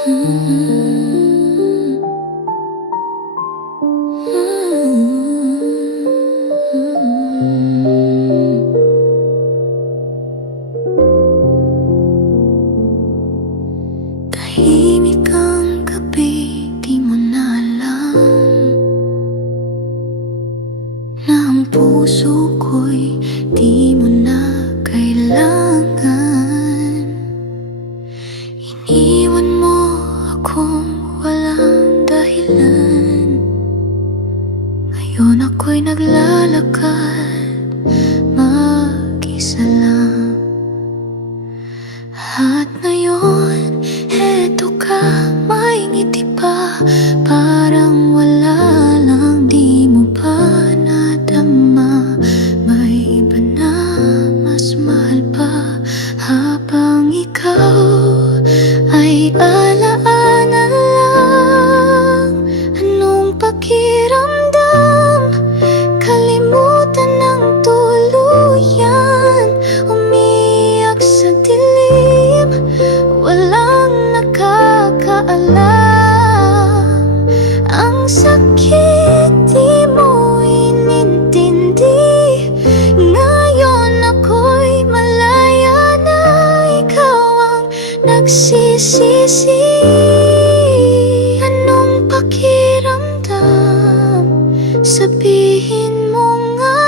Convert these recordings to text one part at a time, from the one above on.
Tahimik ang gabi, di mo na alam na ang puso ko'y di mo na kailangan. Iniwan mo akong walang dahilan. Ngayon ako'y naglalakad mag-isa lang. At ngayon, eto ka, may ngiti pa, parang wala lang, di mo pa nadama. May iba na mas mahal pa, habang ikaw ay alaala lang. Anong pakiramdam? Kalimutan ng tuluyan, umiyak sa dilim, walang nakakaalam. Ang sakit di mo inintindi. Ngayon ako'y malaya na, ikaw ang nagsisisi. Anong pakiramdam? Sabihin mo nga,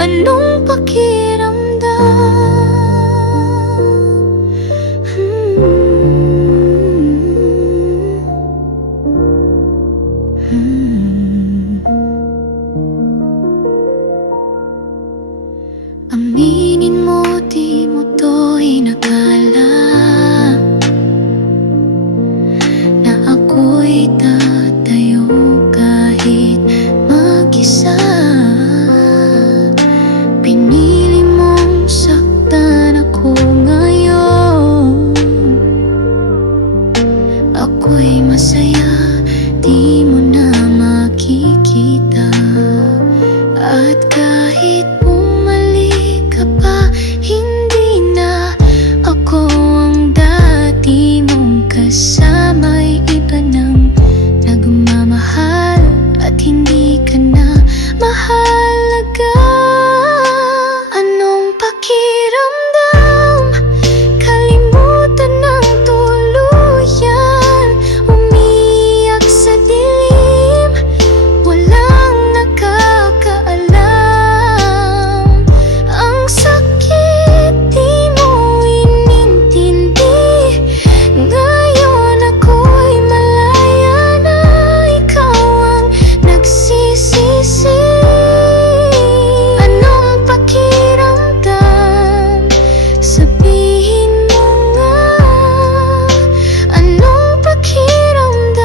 anong pakiramdam? Aminin mo, di mo to inakala na ako'y tatayo kahit mag-isa. Pinili mong saktan ako ngayon. Ako'y masaya, di mo na makikita. At kahit bumalik ka pa, hindi na ako ang dati mong kasama. Ay iba nang nagmamahal at hindi ka na mahalaga. Anong pakiramdam? Kalimutan ng tuluyan, umiyak sa dilim, walang nakakaalam. Ang sakit di mo inintindi. Ngayon ako'y malaya na, ikaw ang nagsisisi. Anong pakiramdam? Sabihin mo nga, anong pakiramdam?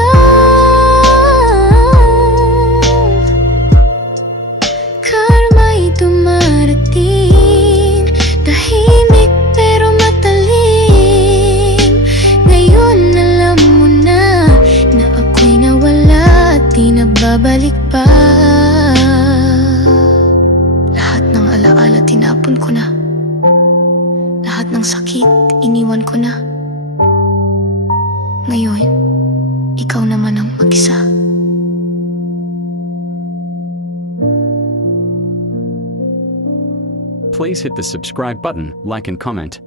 Karma'y dumarating, tahimik pero matalim. Ngayon alam mo na, na ako'y nawala at di na babalik pa. Lahat ng alaala tinapon ko na. Lahat ng sakit iniwan ko na. Ngayon, ikaw naman ang mag-isa. Please hit the subscribe button, like and comment.